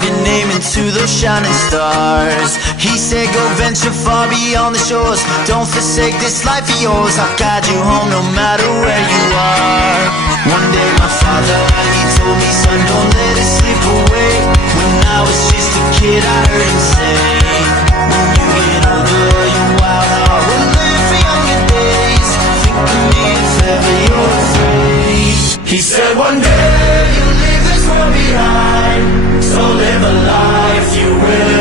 carve your name into those shining stars. He said go venture far beyond the shores, don't forsake this life of yours, I'll guide you home no matter where you are. One day my father, he told me, son, don't let it slip away. When I was just a kid I heard him say, when you get older your wild heart will live for younger days. Think of me if ever you're afraid. He said one day you'll leave this world behind, so live a life you will